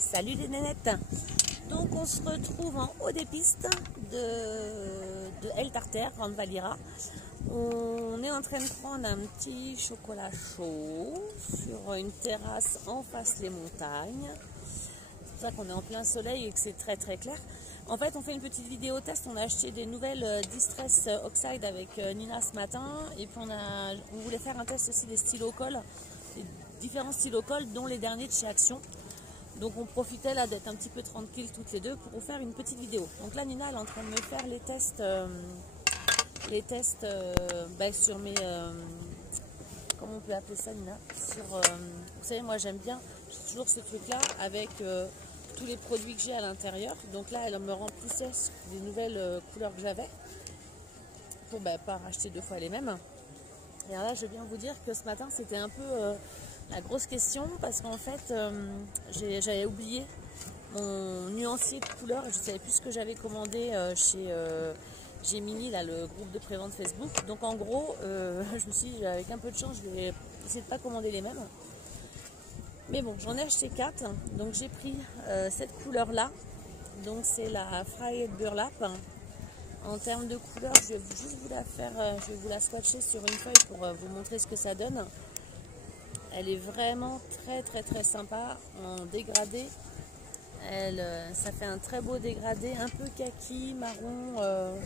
Salut les nénettes. Donc on se retrouve en haut des pistes de El Tartare, Grande Valira. On est en train de prendre un petit chocolat chaud sur une terrasse en face les montagnes. C'est pour ça qu'on est en plein soleil et que c'est très très clair. En fait, on fait une petite vidéo test. On a acheté des nouvelles Distress Oxide avec Nina ce matin. Et puis on voulait faire un test aussi des stylos colle, des différents stylos colle, dont les derniers de chez Action. Donc on profitait là d'être un petit peu tranquille toutes les deux pour vous faire une petite vidéo. Donc là, Nina elle est en train de me faire les tests sur mes... comment on peut appeler ça, Nina, vous savez, moi j'aime bien, j'ai toujours ce truc là avec tous les produits que j'ai à l'intérieur. Donc là elle me remplissait des nouvelles couleurs que j'avais pour pas racheter deux fois les mêmes. Et alors là je viens vous dire que ce matin c'était un peu la grosse question, parce qu'en fait j'avais oublié mon nuancier de couleurs et je ne savais plus ce que j'avais commandé chez Gemini, là, le groupe de prévente Facebook. Donc en gros, je me suis dit, avec un peu de chance, je vais essayer de ne pas commander les mêmes. Mais bon, j'en ai acheté 4. Donc j'ai pris cette couleur-là. Donc c'est la Fried Burlap. En termes de couleur, je vais juste vous la faire, je vais vous la swatcher sur une feuille pour vous montrer ce que ça donne. Elle est vraiment très très très sympa en dégradé. Ça fait un très beau dégradé, un peu kaki, marron.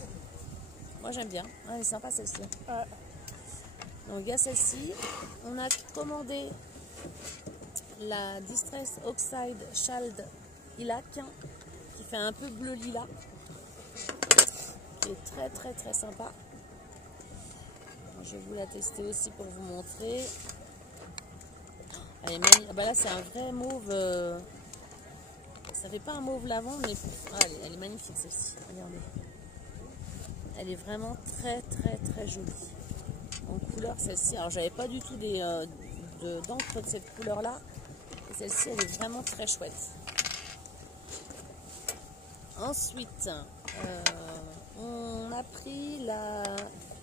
Moi j'aime bien, elle est sympa celle-ci. Donc il y a celle-ci. On a commandé la Distress Oxide Shald Lilac qui fait un peu bleu lilas, qui est très très très sympa. Je vais vous la tester aussi pour vous montrer. Elle est magnifique. Là c'est un vrai mauve. Ça fait pas un mauve lavande, mais elle est magnifique celle-ci. Regardez. Elle est vraiment très très très jolie. En couleur celle-ci. Alors j'avais pas du tout d'encre de cette couleur là. Et celle-ci elle est vraiment très chouette. Ensuite, on a pris la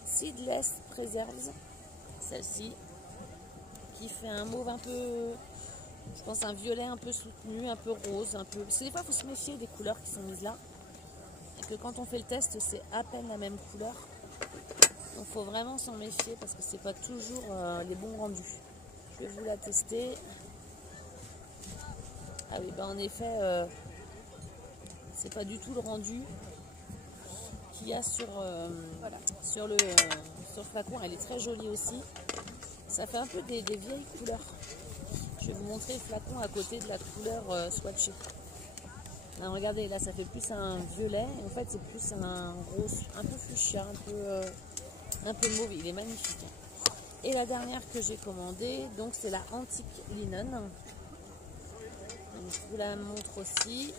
Seedless Preserves. Celle-ci. Qui fait un mauve un peu... Je pense un violet un peu soutenu, un peu rose, un peu... Parce que des fois, il faut se méfier des couleurs qui sont mises là. Et que quand on fait le test, c'est à peine la même couleur. Donc, il faut vraiment s'en méfier parce que c'est pas toujours les bons rendus. Je vais vous la tester. Ah oui, en effet, c'est pas du tout le rendu qu'il y a sur le flacon. Elle est très jolie aussi. Ça fait un peu des vieilles couleurs. Je vais vous montrer le flacon à côté de la couleur swatchée. Là, regardez, là ça fait plus un violet. Et en fait c'est plus un rose, un peu fuchsia, un peu mauve. Il est magnifique. Et la dernière que j'ai commandée, donc c'est la Antique Linen. Donc, je vous la montre aussi.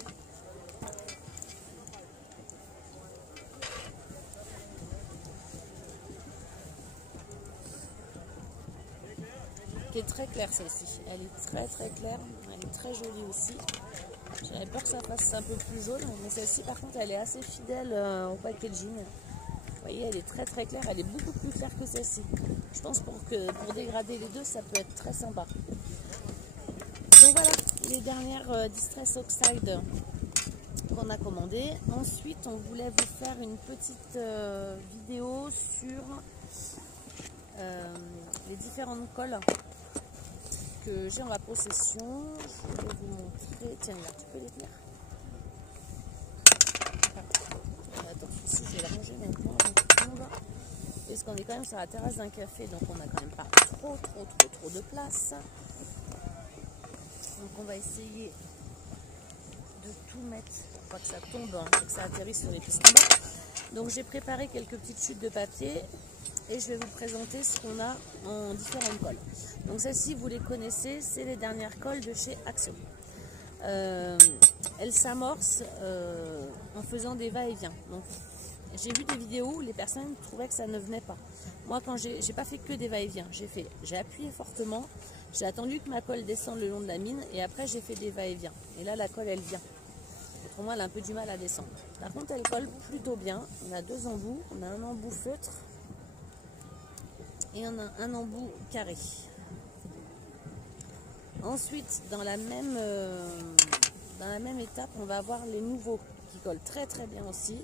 Qui est très claire celle-ci. Elle est très très claire. Elle est très jolie aussi. J'avais peur que ça fasse un peu plus jaune, mais celle-ci par contre elle est assez fidèle au packaging. Vous voyez, elle est très très claire, elle est beaucoup plus claire que celle-ci. Je pense pour dégrader les deux, ça peut être très sympa. Donc voilà, les dernières Distress Oxide qu'on a commandées. Ensuite, on voulait vous faire une petite vidéo sur les différentes colles que j'ai en ma possession. Je vais vous montrer. Tiens, là, tu peux les tenir. Attends, ici je vais la ranger maintenant. Parce qu'on est quand même sur la terrasse d'un café, donc on n'a quand même pas trop de place. Donc on va essayer de tout mettre pour pas que ça tombe, hein, que ça atterrisse sur les pistes en bas. Donc j'ai préparé quelques petites chutes de papier. Et je vais vous présenter ce qu'on a en différentes colles. Donc celles-ci, vous les connaissez, c'est les dernières colles de chez Action. Elles s'amorcent en faisant des va-et-vient. Donc j'ai vu des vidéos où les personnes trouvaient que ça ne venait pas. Moi, quand j'ai pas fait que des va-et-vient, j'ai appuyé fortement, j'ai attendu que ma colle descende le long de la mine et après j'ai fait des va-et-vient. Et là, la colle, elle vient. Autrement, elle a un peu du mal à descendre. Par contre, elle colle plutôt bien. On a deux embouts. On a un embout feutre et on a un embout carré. Ensuite, dans la même étape, on va avoir les nouveaux qui collent très très bien aussi.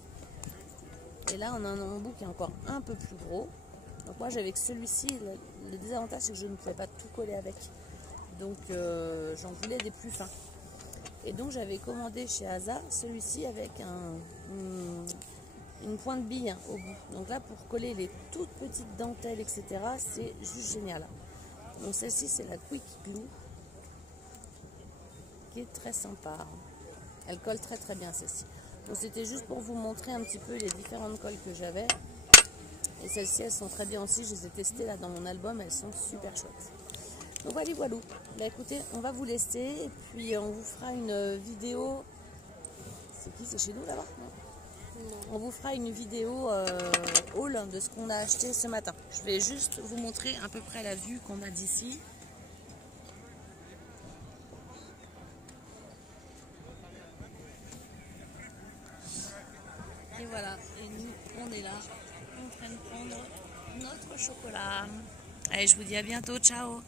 Et là, on a un embout qui est encore un peu plus gros. Donc moi, j'avais que celui-ci. Le désavantage, c'est que je ne pouvais pas tout coller avec. Donc, j'en voulais des plus fins. Et donc, j'avais commandé chez Asa celui-ci avec une pointe bille au bout. Donc là, pour coller les toutes petites dentelles, etc., c'est juste génial. Donc celle-ci, c'est la Quick Glue, qui est très sympa. Elle colle très très bien, celle-ci. Donc c'était juste pour vous montrer un petit peu les différentes colles que j'avais. Et celles-ci, elles sont très bien aussi. Je les ai testées là dans mon album. Elles sont super chouettes. Donc voilà, voilà. Bah, écoutez, on va vous laisser. Et puis on vous fera une vidéo. C'est qui? C'est chez nous là-bas? On vous fera une vidéo haul de ce qu'on a acheté ce matin. Je vais juste vous montrer à peu près la vue qu'on a d'ici. Et voilà, et nous, on est là, en train de prendre notre chocolat. Allez, je vous dis à bientôt, ciao!